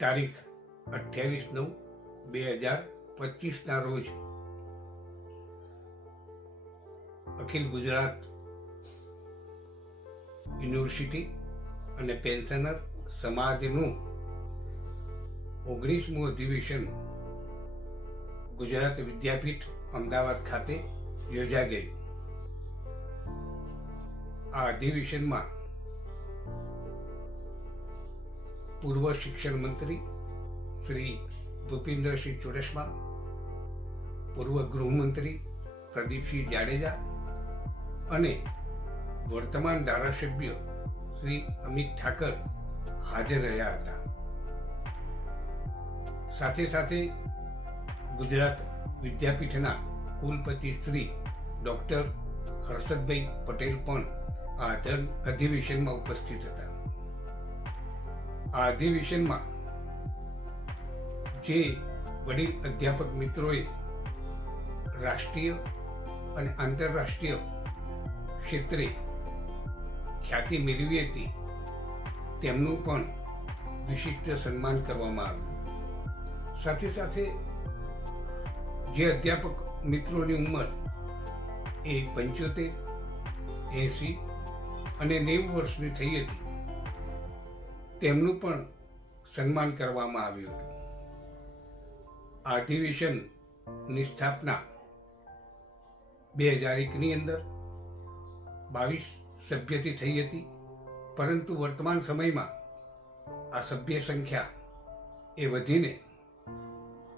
તારીખ અઠ્યાવીસ નવ બે હજાર પચીસના રોજ અખિલ ગુજરાત યુનિવર્સિટી અને પેન્શનર સમાજનું ઓગણીસમું અધિવેશન ગુજરાત વિદ્યાપીઠ અમદાવાદ ખાતે યોજા ગઈ આ અધિવેશનમાં પૂર્વ શિક્ષણ મંત્રી શ્રી ભૂપેન્દ્રસિંહ ચુડાસમા, પૂર્વ ગૃહમંત્રી પ્રદીપસિંહ જાડેજા અને વર્તમાન ધારાસભ્ય શ્રી અમિત ઠાકર હાજર રહ્યા હતા. સાથે સાથે ગુજરાત વિદ્યાપીઠના કુલપતિ શ્રી ડોક્ટર હર્ષદભાઈ પટેલ પણ આ અધિવેશનમાં ઉપસ્થિત હતા. આ અધિવેશનમાં જે વડીલ અધ્યાપક મિત્રોએ રાષ્ટ્રીય અને આંતરરાષ્ટ્રીય ક્ષેત્રે ખ્યાતિ મેળવી હતી, તેમનું પણ વિશિષ્ટ સન્માન કરવામાં આવ્યું. સાથે સાથે જે અધ્યાપક મિત્રોની ઉંમર એ પંચોતેર, એંસી અને નેવું વર્ષની થઈ હતી તેમનું પણ સન્માન કરવામાં આવ્યું હતું. અધિવેશનની સ્થાપના બે હજાર એકની અંદર બાવીસ સભ્યથી થઈ હતી, પરંતુ વર્તમાન સમયમાં આ સભ્ય સંખ્યા એ વધીને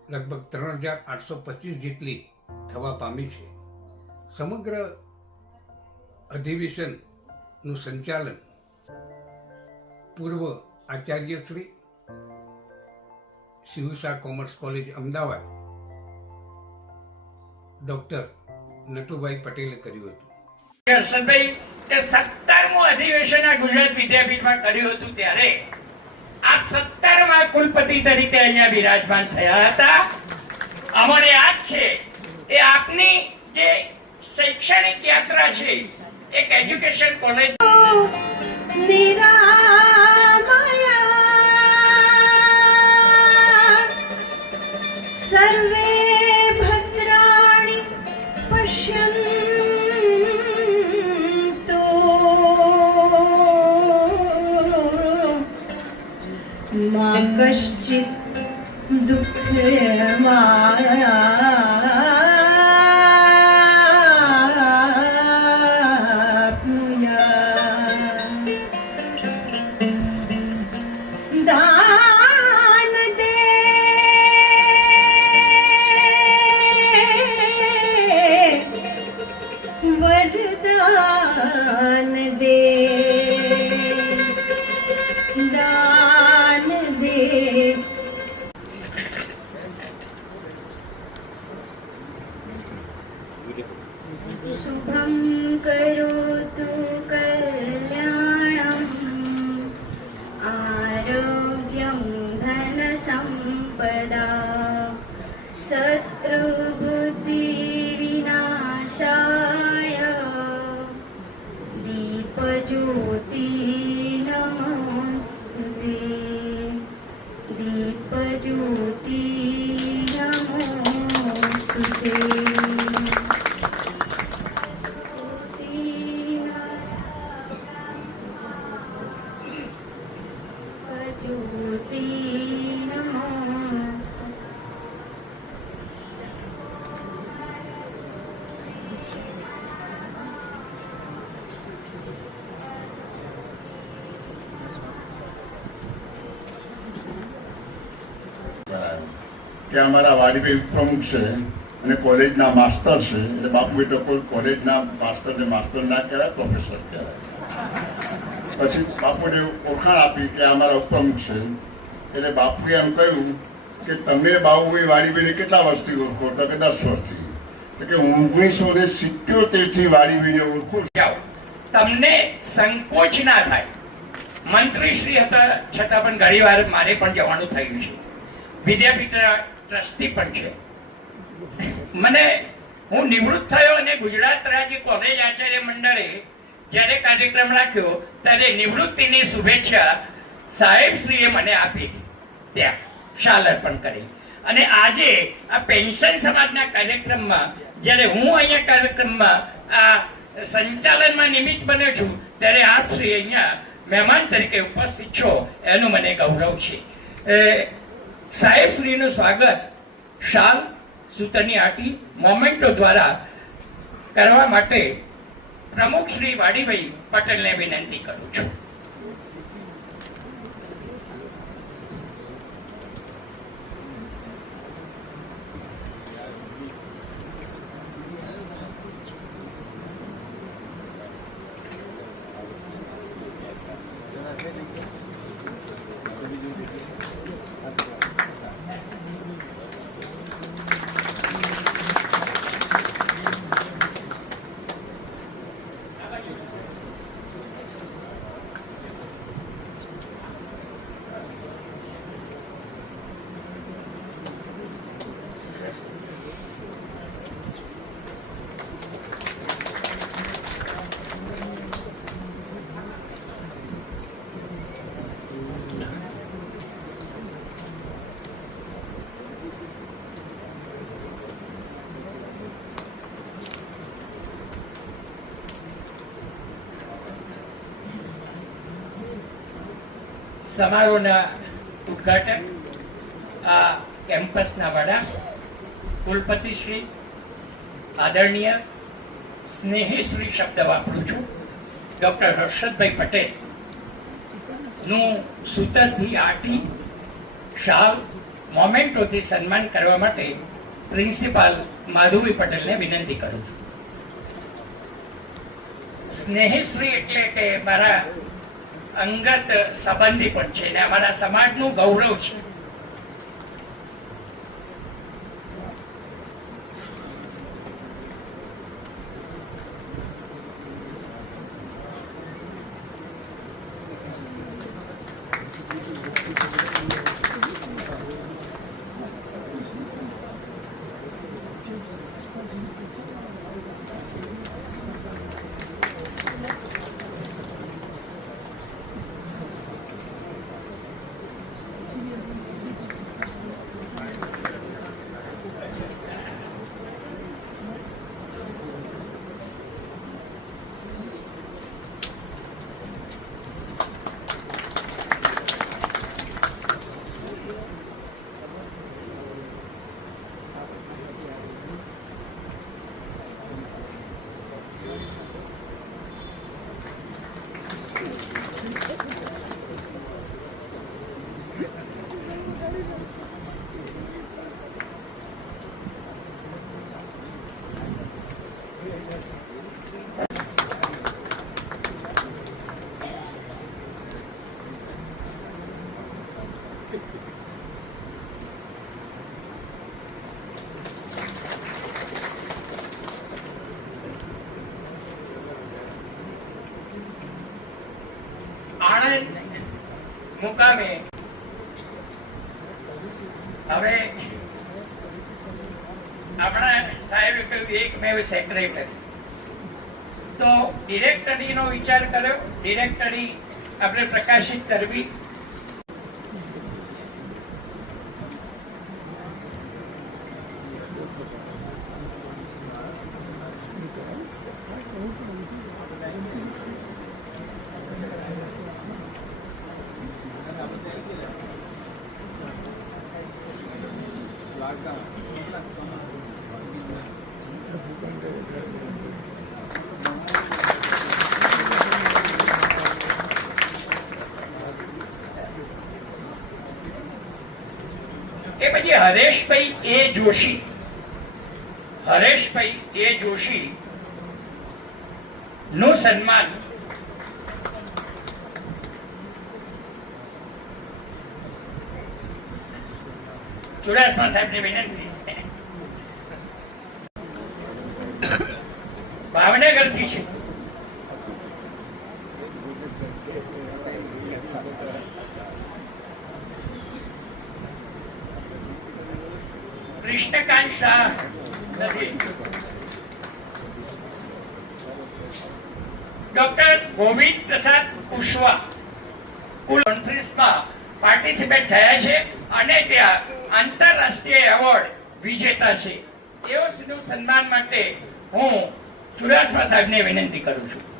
લગભગ ત્રણ હજાર આઠસો પચીસ જેટલી થવા પામી છે. સમગ્ર અધિવેશનનું સંચાલન પૂર્વ આચાર્યશ્રી સિહુસા commerce college Ahmedabad doctor Natubhai પટેલે કર્યું હતું. હર્ષદભાઈ એ સત્તરમું અધિવેશન આ ગુજરાત વિદ્યાપીઠમાં કર્યું હતું ત્યારે આપ સત્તરમા કુલપતિ તરીકે અહીંયા બિરાજમાન થયા હતા. અમારે યાદ છે એ આપની જે શૈક્ષણિક યાત્રા છે એક એજ્યુકેશન કોલેજ. નિરા सर्वे भद्राणि पश्यन्तु। मा कश्चित् दुःखमाया અમારા પ્રમુખ છે અને કોલેજના માસ્ટર છે, એટલે બાપુએ તો કોલેજના માસ્ટરને માસ્ટર ના કહેવાય પ્રોફેસર કહેવાય. પછી બાપુને ઓળખાણ આપી કે અમારા ઉપપ્રમુખ છે. એટલે બાપુએ એમ કહ્યું કે તમે બાબુભાઈ વાડીભાઈને કેટલા વર્ષથી ઓળખો? તો કે દસ વર્ષથી. તો કે ઓગણીસો ને સિત્યોતેરથી વાડીભાઈને ઓળખું તમને સંકોચ ના થાય. મંત્રી શ્રી હતા, છતાં પણ ઘણી વાર મારે પણ જવાનું થયું છે. વિદ્યાપીઠના ટ્રસ્ટી પણ છે. મને હું નિવૃત્ત થયો અને ગુજરાત રાજ્ય કોલેજ આચાર્ય મંડળે જ્યારે કાર્યક્રમ રાખ્યો, ત્યારે નિવૃત્તિની શુભેચ્છા સાહેબ શ્રીએ મને આપી. ત્યાં શાલ અર્પણ કરી. અને આજે આ પેન્શન સમાજના કાર્યક્રમમાં, જ્યારે હું અહીંયા કાર્યક્રમમાં આ સંચાલનમાં નિમિત્ત બન્યો છું, ત્યારે આપ શ્રી અહીંયા મહેમાન તરીકે ઉપસ્થિત છો, એનું મને ગૌરવ છે. સાહેબ શ્રીનું સ્વાગત. શાલ, સૂતરની આટી, મોમેન્ટો દ્વારા કરવા માટે પ્રમુખ શ્રી વાડીભાઈ પટેલને વિનંતી કરું છું. સમારોહના ઉદ્ઘાટન આ કેમ્પસના વડા કુલપતિ શ્રી આદરણીય સ્નેહીશ્રી શબ્દ વાપરું છું. ડોક્ટર હર્ષદભાઈ પટેલનું સૂતરથી આટી શાલ મોમેન્ટોથી સન્માન કરવા માટે પ્રિન્સિપાલ માધુવી પટેલને વિનંતી કરું છું. સ્નેહીશ્રી એટલે કે મારા અંગત સંબંધી પણ છે ને અમારા સમાજનું ગૌરવ છે. મુકામે હવે આપણા સાહેબ કહ્યું એક એકમેવ સેક્રેટરી તો ડિરેક્ટરીનો વિચાર કર્યો. ડિરેક્ટરી આપણે પ્રકાશિત કરવી. એ પછી હરેશભાઈ એ જોશી. હરેશભાઈ એ જોશી નું સન્માન ચુડાસમા સાહેબની વિનંતી. ભાવનગરથી છે. કૃષ્ણકાંત શાહ નથી. ડોક્ટર ગોવિંદ પ્રસાદ કુશવા કુલ પાર્ટિસિપેટ થયા છે અને ત્યાં આંતરરાષ્ટ્રીય એવોર્ડ વિજેતા છે. એઓનું સન્માન માટે હું ચુડાસમા સાહેબને વિનંતી કરું છું.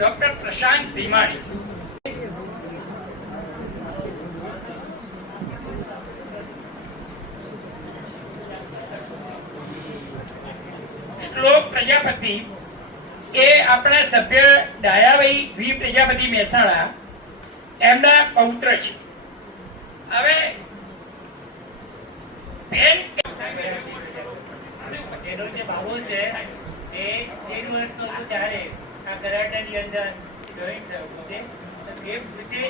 ડોક્ટર પ્રશાંત ભીમાણી. શ્લોક પ્રજાપતિ. એ આપણા સભ્ય ડાયાભાઈ વી પ્રજાપતિ મહેસાણા એમના પૌત્ર છે હવે બેન એનો જે બાબો છે એ તેર વર્ષનો હતો ત્યારે આ કરાટાની અંદર જોઈન થયો ઓકે? ગેમ વિશે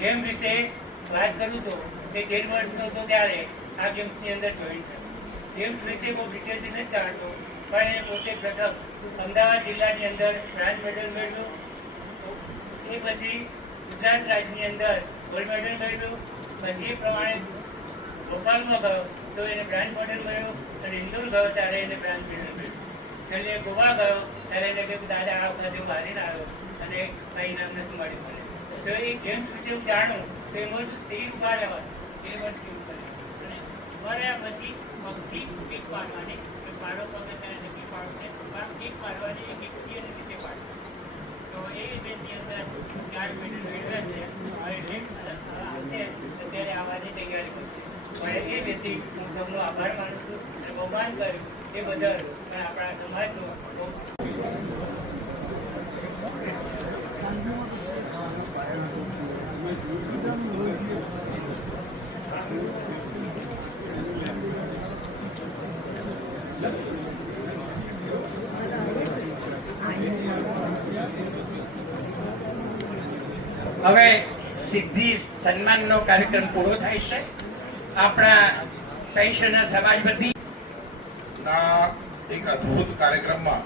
ગેમ વિશે વાત કરું તો તે તેર વર્ષનો હતો ત્યારે આ ગેમ્સની અંદર જોઈન થયો ગેમ્સ વિશે બહુ ડિટેલથી નથી જાણતો, પણ એ પોતે પ્રથમ અમદાવાદ જિલ્લાની અંદર બ્રાન્ચ મેડલ મેળવ્યું. એ પછી ગુજરાત રાજ્યની અંદર ગોલ્ડ મેડલ મેળવ્યું. પછી એ પ્રમાણે ભોપાલમાં ગયો, તો એને બ્રાન્ચ મોડેલ મળ્યો અને ઇન્દોર ગયો ત્યારે એને બ્રાન્ચ મેડલ મળ્યું છેલ્લે ગોવા ગયો ત્યારે એને કહ્યું દાદા, આ વખતે હું હારીને આવ્યો. અને કઈ ઇનામ નથી મળ્યું. મને તો એ ગેમ્સ વિશે હું જાણું તો એમાં શું સ્થિર ઊભા રહેવાનું એ પણ સ્થિર કરે અને ઊભા પછી પગથી કિક પાડવાની પાડો પગે ત્યારે નક્કી છે. પણ કિક પાડવાની, એક કિકથી અને નીચે પાડવાની તો એ ઇવેન્ટની અંદર ચાર મિનિટ મેળવ્યા છે. હવે રેટ આવશે. ત્યારે આવવાની તૈયારી કરશે. પણ એ બેથી હું સૌનો આભાર માનું છું અને બહુમાન કર્યું. એ બદલ હવે સિદ્ધિ સન્માનનો કાર્યક્રમ પૂરો થાય છે. આપણા પેન્શનર સમાજ ના એક અદ્ભુત કાર્યક્રમમાં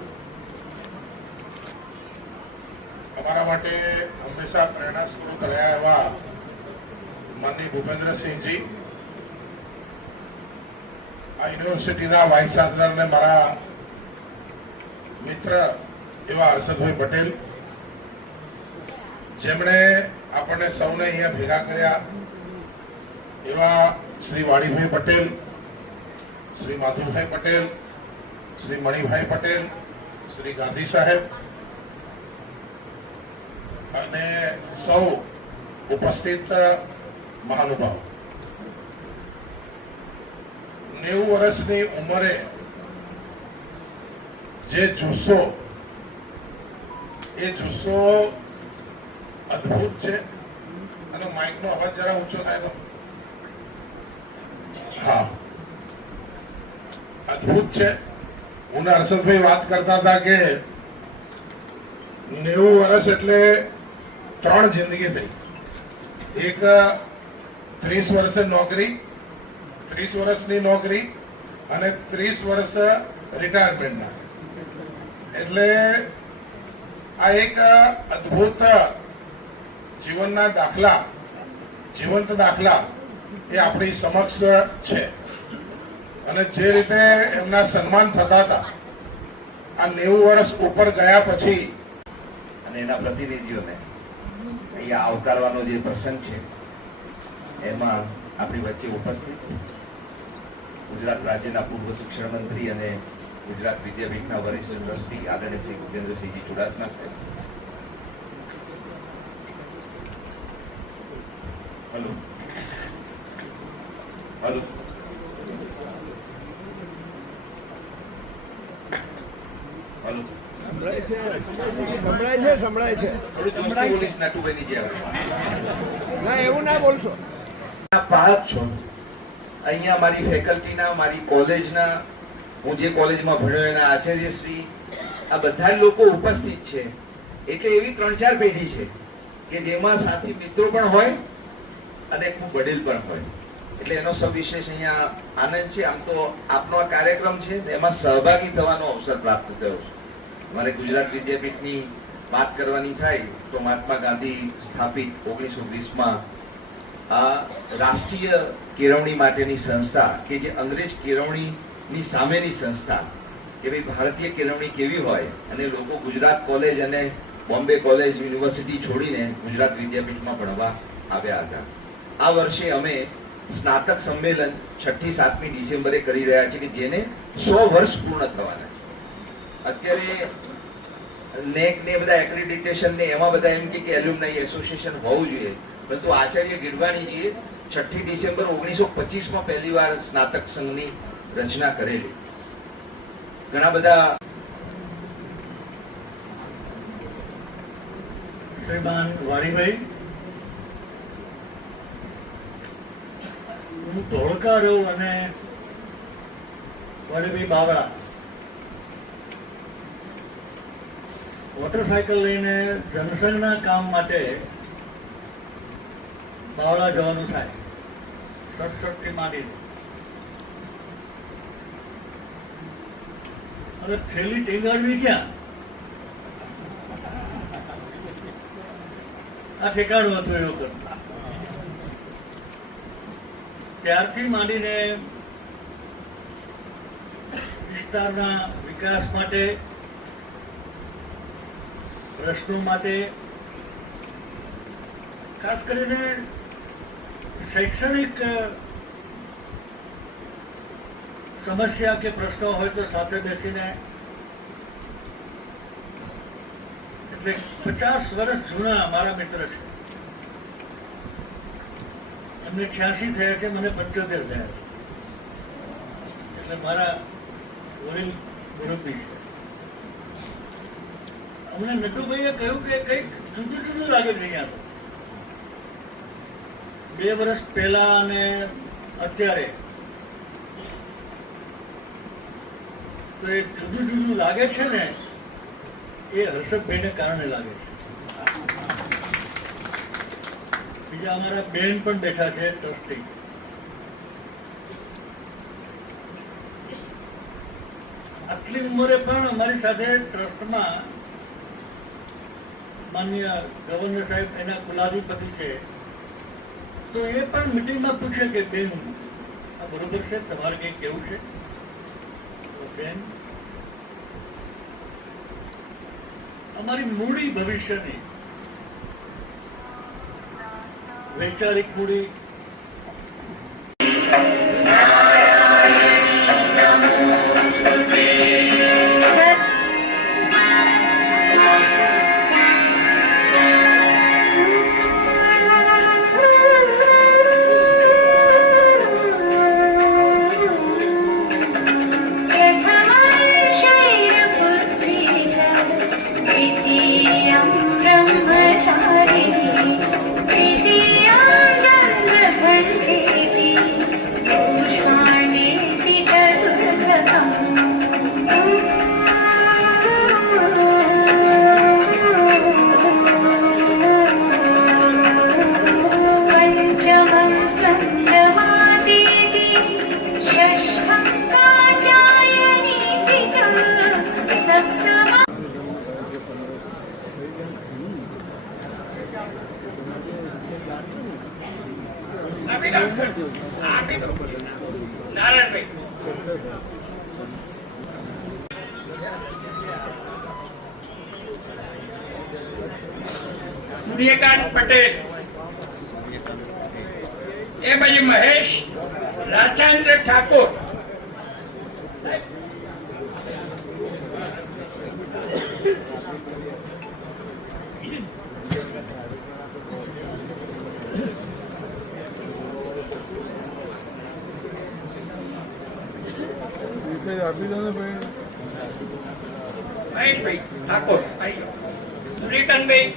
અમારા માટે હંમેશા પ્રેરણા સ્વરૂપ રહ્યા એવા માનની ભૂપેન્દ્રસિંહજી. આ યુનિવર્સિટીના વાઇસ ચાન્સલર ને મારા મિત્ર એવા હર્ષદભાઈ પટેલ, જેમણે આપણને સૌને અહીંયા ભેગા કર્યા એવા શ્રી વાડીભાઈ પટેલ, શ્રી માધુભાઈ પટેલ શ્રી મણિભાઈ પટેલ, શ્રી ગાંધી સાહેબ અને સૌ ઉપસ્થિત મહાનુભાવ. નેવું વર્ષની ઉંમરે જે જુસ્સો, એ જુસ્સો અદ્ભુત છે. અને માઇકનો અવાજ જરા ઊંચો થાય તો. હા. અદ્ભુત છે. હું ને હર્ષદભાઈ વાત કરતા હતા કે નેવું વર્ષ એટલે ત્રણ જિંદગી થઈ. એક ત્રીસ વર્ષે નોકરી, ત્રીસ વર્ષની નોકરી અને ત્રીસ વર્ષ રિટાયરમેન્ટના. એટલે આ એક અદ્ભુત જીવનના દાખલા, જીવંત દાખલા એ આપણી સમક્ષ છે. અને જે રીતે એમના સન્માન થતા હતા, આ નેવું વર્ષ ઉપર ગયા પછી અને એના પ્રતિનિધિઓને અહીંયા આવકારવાનો જે પ્રસંગ છે, એમાં આપણી વચ્ચે ઉપસ્થિત છે ગુજરાત રાજ્યના પૂર્વ શિક્ષણ મંત્રી અને ગુજરાત વિદ્યાપીઠના વરિષ્ઠ ટ્રસ્ટી આદરણીય શ્રી ભૂપેન્દ્રસિંહજી ચુડાસમા સાહેબ બોલીશ નટુભાઈની ના એવું ના બોલશો. પાહક છો. અહીંયા મારી ફેકલ્ટીના મારી કોલેજના હું જે કોલેજમાં ભણ્યો એના આચાર્યશ્રી આ બધા લોકો ઉપસ્થિત છે. એટલે એવી ત્રણ ચાર પેઢી છે કે જેમાં સાથી મિત્રો પણ હોય અને ખૂબ વડીલ પણ હોય. એટલે એનો સવિશેષ અહીંયા આનંદ છે. આમ તો આપનો આ કાર્યક્રમ છે એમાં સહભાગી થવાનો અવસર પ્રાપ્ત થયો છે. મારે ગુજરાત વિદ્યાપીઠની વાત કરવાની થાય તો મહાત્મા ગાંધી સ્થાપિત ઓગણીસો વીસમાં આ રાષ્ટ્રીય કેળવણી માટેની સંસ્થા કે જે અંગ્રેજ કેળવણીની સામેની સંસ્થા કે ભાઈ ભારતીય કેળવણી કેવી હોય અને લોકો ગુજરાત કોલેજ અને બોમ્બે કોલેજ યુનિવર્સિટી છોડીને ગુજરાત વિદ્યાપીઠમાં ભણવા આવ્યા હતા. આ વર્ષે અમે સ્નાતક સંમેલન છઠ્ઠી સાતમી ડિસેમ્બરે કરી રહ્યા છીએ કે જેને સો વર્ષ પૂર્ણ થવાના અત્યારે નેક ને બધા એક્રેડિટેશન ને એમાં બધા એમ કે એલ્યુમનાઈ એસોસિએશન હોવું જોઈએ. પરંતુ આચાર્ય ગીરવાણીજીએ છઠ્ઠી ડિસેમ્બર ઓગણીસો પચીસમાં પહેલી વાર સ્નાતક સંઘની રચના કરેલી. ઘણા બધા શ્રીમાન વાણીભાઈ, હું ધોળકા રહું અને વાણીભાઈ બાવળા. મોટરસાયકલ લઈને જનસંઘના કામ માટે બાવળા જવાનું થાય. સડસઠથી માંડીને. અને થેલી ટીંગાડવી ક્યાં? આ ઠેકાણું હતું એ વખત ત્યારથી માંડીને વિસ્તારના વિકાસ માટે પ્રશ્નો માટે ખાસ કરીને શૈક્ષણિક સમસ્યા કે પ્રશ્નો હોય તો સાથે બેસીને એટલે પચાસ વર્ષ જૂના મારા મિત્ર છે. એમને છ્યાસી થયા છે, મને પંચોતેર થયા છે. એટલે મારા વડીલ મુરબ્બી છે. અમને નટુભાઈએ કહ્યું કે કંઈક જુદું જુદું લાગે છે અહીંયા તો. બે વર્ષ પહેલા અને અત્યારે. તો એ જુદું જુદું લાગે છે ને, એ હર્ષદભાઈને કારણે લાગે છે. બીજા અમારા બેન પણ બેઠા છે ટ્રસ્ટી. આટલી ઉંમરે પણ અમારી સાથે ટ્રસ્ટમાં માન્ય ગવર્નર સાહેબ એના કુલાધિપતિ છે. તો એ પણ મિટિંગમાં પૂછે કે બેન, આ બરોબર છે? તમારે કંઈક કેવું છે? બેન, અમારી મૂડી ભવિષ્યની વૈચારિક મૂડી લાચાંદ્ર ઠાકોર આપી દો ને ભાઈ મહેશભાઈ ઠાકોર આવી જાઓ. સૂર્યકાંતભાઈ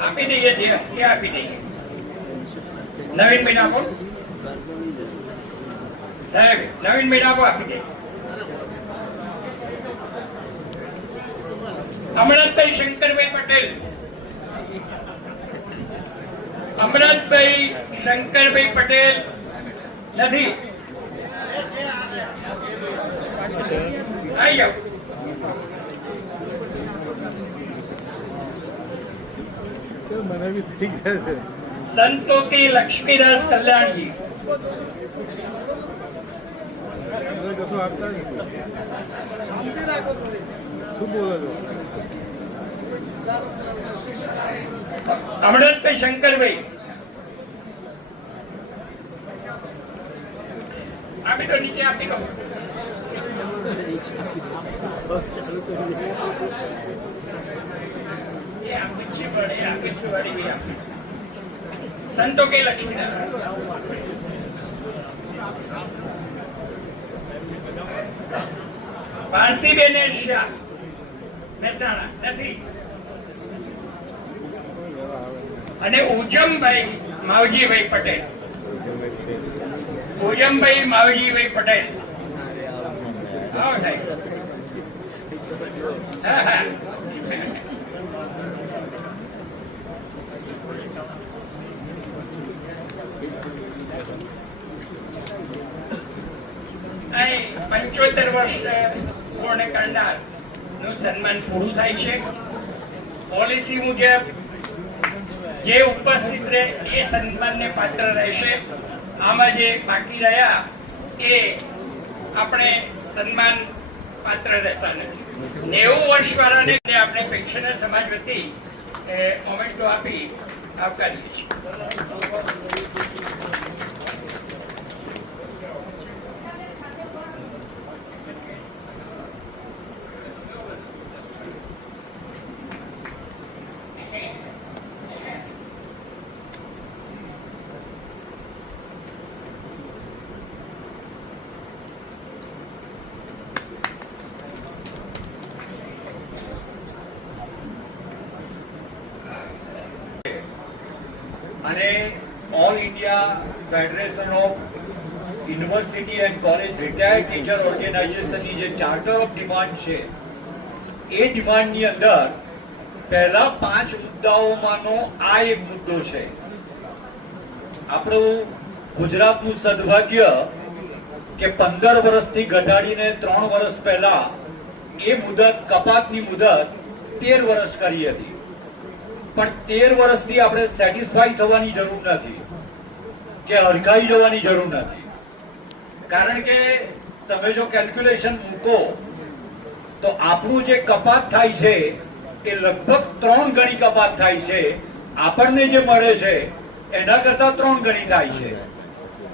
આપી દઈએ જે એ આપી દઈએ નવીનભાઈ આપો સાહેબ નવીનભાઈ આપો આપી દે અમરતભાઈ શંકરભાઈ પટેલ. અમરતભાઈ શંકરભાઈ પટેલ. નથી. આવી જાઓ. સંતોકી લક્ષ્મીદાસ કલ્યાણજી. કશું આપતા નથી શું બોલો શંકરભાઈ. આપી દો નીચે આપી દો. સંતો કે લક્ષ્મીનારાયણ? ભારતીબેન શાહ. મહેસાણા નથી. અને ઉજમભાઈ માવજીભાઈ પટેલ. ઉજમભાઈ માવજીભાઈ પટેલ. પંચોતેર વર્ષ પૂર્ણ કરનારનું સન્માન પૂરું થાય છે. પોલિસી મુજબ જે ઉપસ્થિત રહે એ સન્માનને પાત્ર રહેશે. આમાં જે બાકી રહ્યા એ આપણે સન્માન પાત્ર રહેતા નથી. નેવું વર્ષ વાળાને આપણે પેન્શનર સમાજ વતી, એ, મોમેન્ટો આપી આવકારીએ છીએ અને India federation of university and college retired teacher ઓર્ગેનાઇઝેશનની જે ચાર્ટર ઓફ ડિમાન્ડ છે, એ ડિમાન્ડની અંદર પહેલા પાંચ મુદ્દાઓમાંનો આ એક મુદ્દો છે. આપણું ગુજરાતનું સદભાગ્ય કે પંદર વર્ષથી ઘટાડીને ત્રણ વર્ષ પહેલા એ મુદત, કપાતની મુદત તેર વર્ષ કરી હતી. પણ તેર વર્ષથી આપણે સેટિસ્ફાઈ થવાની જરૂર નથી. કે હડકાઈ જવાની જરૂર નથી. કારણ કે તમે જો કેલ્ક્યુલેશન મૂકો, તો આપણું જે કપાત થાય છે, એ લગભગ ત્રણ ગણી કપાત થાય છે. આપણને જે મળે છે, એના કરતા ત્રણ ગણી થાય છે.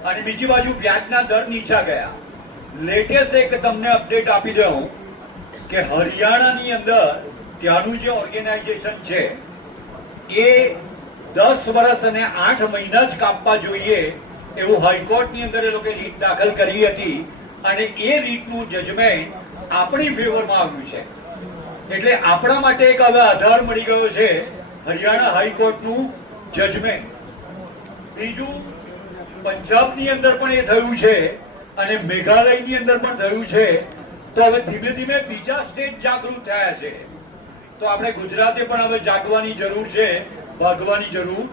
અને બીજી બાજુ વ્યાજના દર નીચા ગયા. લેટેસ્ટ એક તમને અપડેટ આપી દઉં કે હરિયાણાની અંદર ત્યાંનું જે ઓર્ગેનાઇઝેશન છે, એ દસ વર્ષ અને આઠ મહિના જ કાપવા જોઈએ એવું હાઈકોર્ટની અંદર એ લોકોએ રીટ દાખલ કરી હતી. અને એ રીતનું જજમેન્ટ આપણી ફેવરમાં આવ્યું છે. એટલે આપણા માટે એક હવે આધાર મળી ગયો છે હરિયાણા હાઈકોર્ટનું જજમેન્ટ બીજું, પંજાબની અંદર પણ એ થયું છે અને મેઘાલયની અંદર પણ થયું છે. તો હવે ધીમે ધીમે બીજા સ્ટેટ જાગૃત થયા છે. તો આપણે ગુજરાતે પણ હવે જાગવાની જરૂર છે. ભાગવાની જરૂર